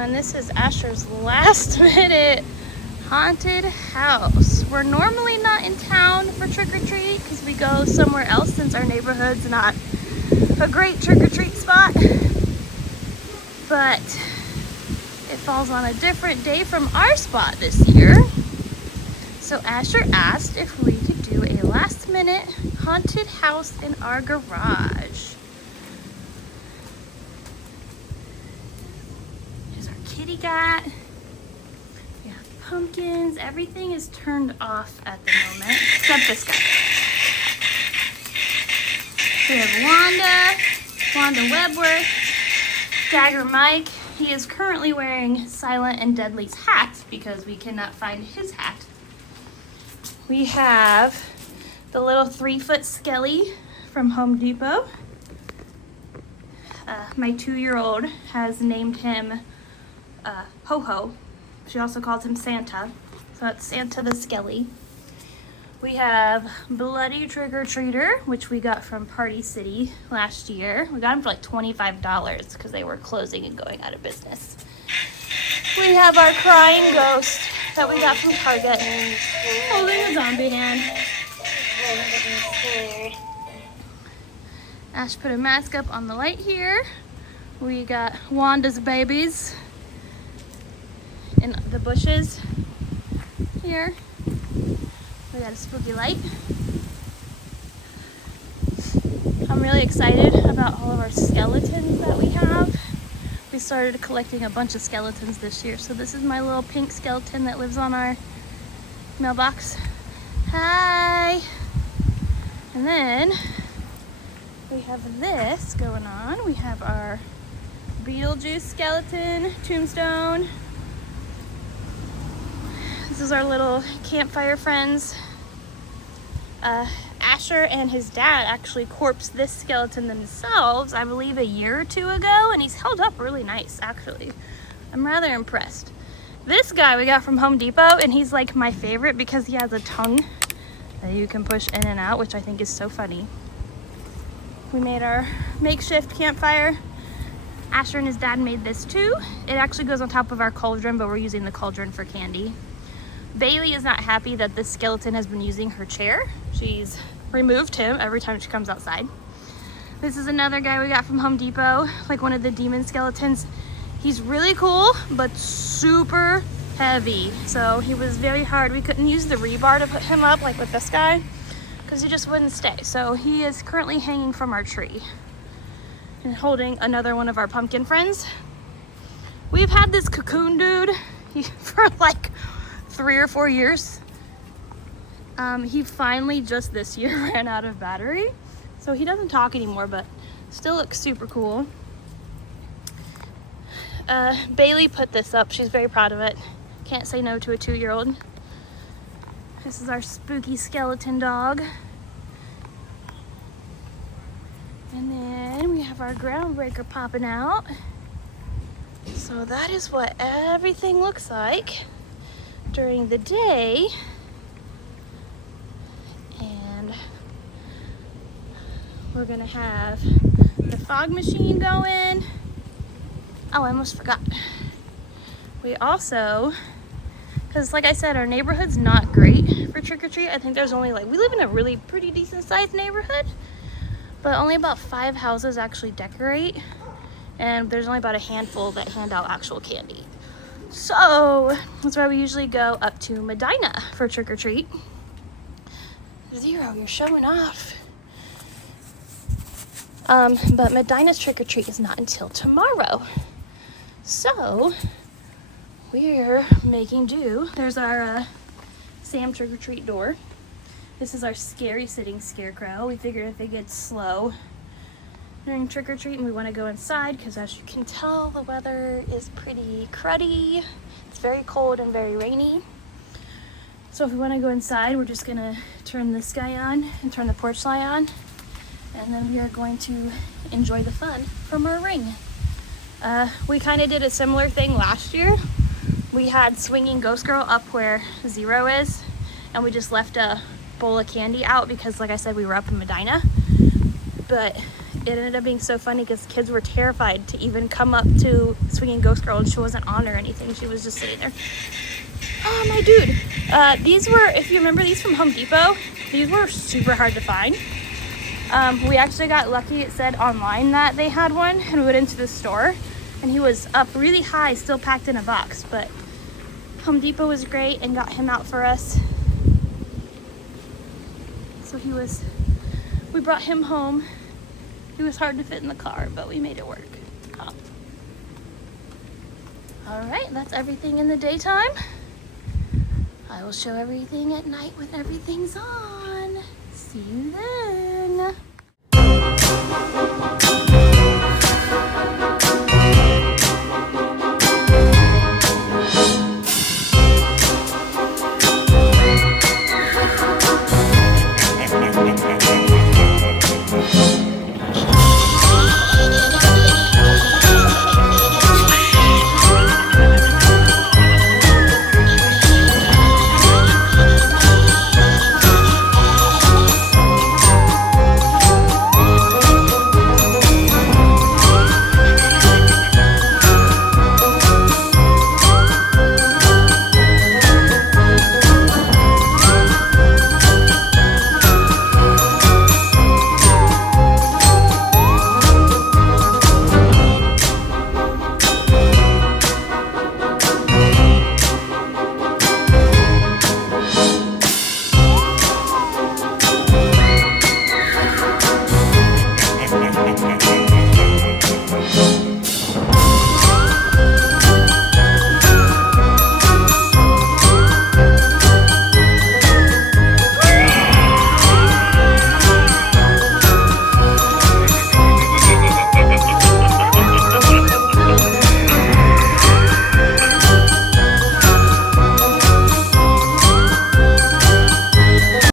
everyone. This is Asher's last minute haunted house. We're normally not in town for trick-or-treat because we go somewhere else since our neighborhood's not a great trick-or-treat spot. But it falls on a different day from our spot this year. So Asher asked if we could do a last minute haunted house in our garage. Here's our kitty cat. We have pumpkins. Everything is turned off at the moment, except this guy. We have Wanda Webworth, Dagger Mike. He is currently wearing Silent and Deadly's hat because we cannot find his hat. We have the little 3-foot skelly from Home Depot. My 2-year-old has named him Ho-Ho. She also calls him Santa. So that's Santa the Skelly. We have Bloody Trick-or-Treater, which we got from Party City last year. We got him for like $25 because they were closing and going out of business. We have our crying ghost that we got from Target, holding a zombie hand. Ash put a mask up on the light here. We got Wanda's babies in the bushes here. We got a spooky light. I'm really excited about all of our skeletons that we have. We started collecting a bunch of skeletons this year. So this is my little pink skeleton that lives on our mailbox. Hi! And then we have this going on. We have our Beetlejuice skeleton, tombstone. This is our little campfire friends. Asher and his dad actually corpsed this skeleton themselves, I believe a year or two ago, and he's held up really nice, actually. I'm rather impressed. This guy we got from Home Depot, and he's like my favorite because he has a tongue that you can push in and out, which I think is so funny. We made our makeshift campfire. Asher and his dad made this too. It actually goes on top of our cauldron, but we're using the cauldron for candy. Bailey is not happy that this skeleton has been using her chair. She's removed him every time she comes outside. This is another guy we got from Home Depot, like one of the demon skeletons. He's really cool, but super heavy. So he was very hard. We couldn't use the rebar to put him up like with this guy because he just wouldn't stay. So he is currently hanging from our tree and holding another one of our pumpkin friends. We've had this cocoon dude for like 3 or 4 years. He finally just this year ran out of battery, so he doesn't talk anymore, but still looks super cool. Bailey put this up. She's very proud of it. Can't say no to a 2-year-old. This is our spooky skeleton dog. And then we have our groundbreaker popping out. So that is what everything looks like during the day. And we're gonna have the fog machine going. Oh, I almost forgot. We also, because like I said, our neighborhood's not great for trick-or-treat. I think there's only we live in a really pretty decent sized neighborhood, but only about 5 houses actually decorate. And there's only about a handful that hand out actual candy. So that's why we usually go up to Medina for trick-or-treat. Zero, you're showing off. But Medina's trick-or-treat is not until tomorrow. So we're making do. There's our Sam trick-or-treat door. This is our scary sitting scarecrow. We figured if it gets slow during trick-or-treat and we want to go inside, because as you can tell, the weather is pretty cruddy. It's very cold and very rainy. So if we want to go inside, we're just gonna turn this guy on and turn the porch light on, and then we are going to enjoy the fun from our ring. We kind of did a similar thing last year. We had Swinging Ghost Girl up where Zero is, and we just left a bowl of candy out because, like I said, we were up in Medina. But it ended up being so funny because kids were terrified to even come up to Swinging Ghost Girl, and she wasn't on or anything. She was just sitting there. Oh, my dude. These were, if you remember these from Home Depot, these were super hard to find. We actually got lucky. It said online that they had one, and we went into the store, and he was up really high, still packed in a box, but Home Depot was great and got him out for us. So we brought him home. He was hard to fit in the car, but we made it work. Oh. All right, that's everything in the daytime. I will show everything at night when everything's on. See you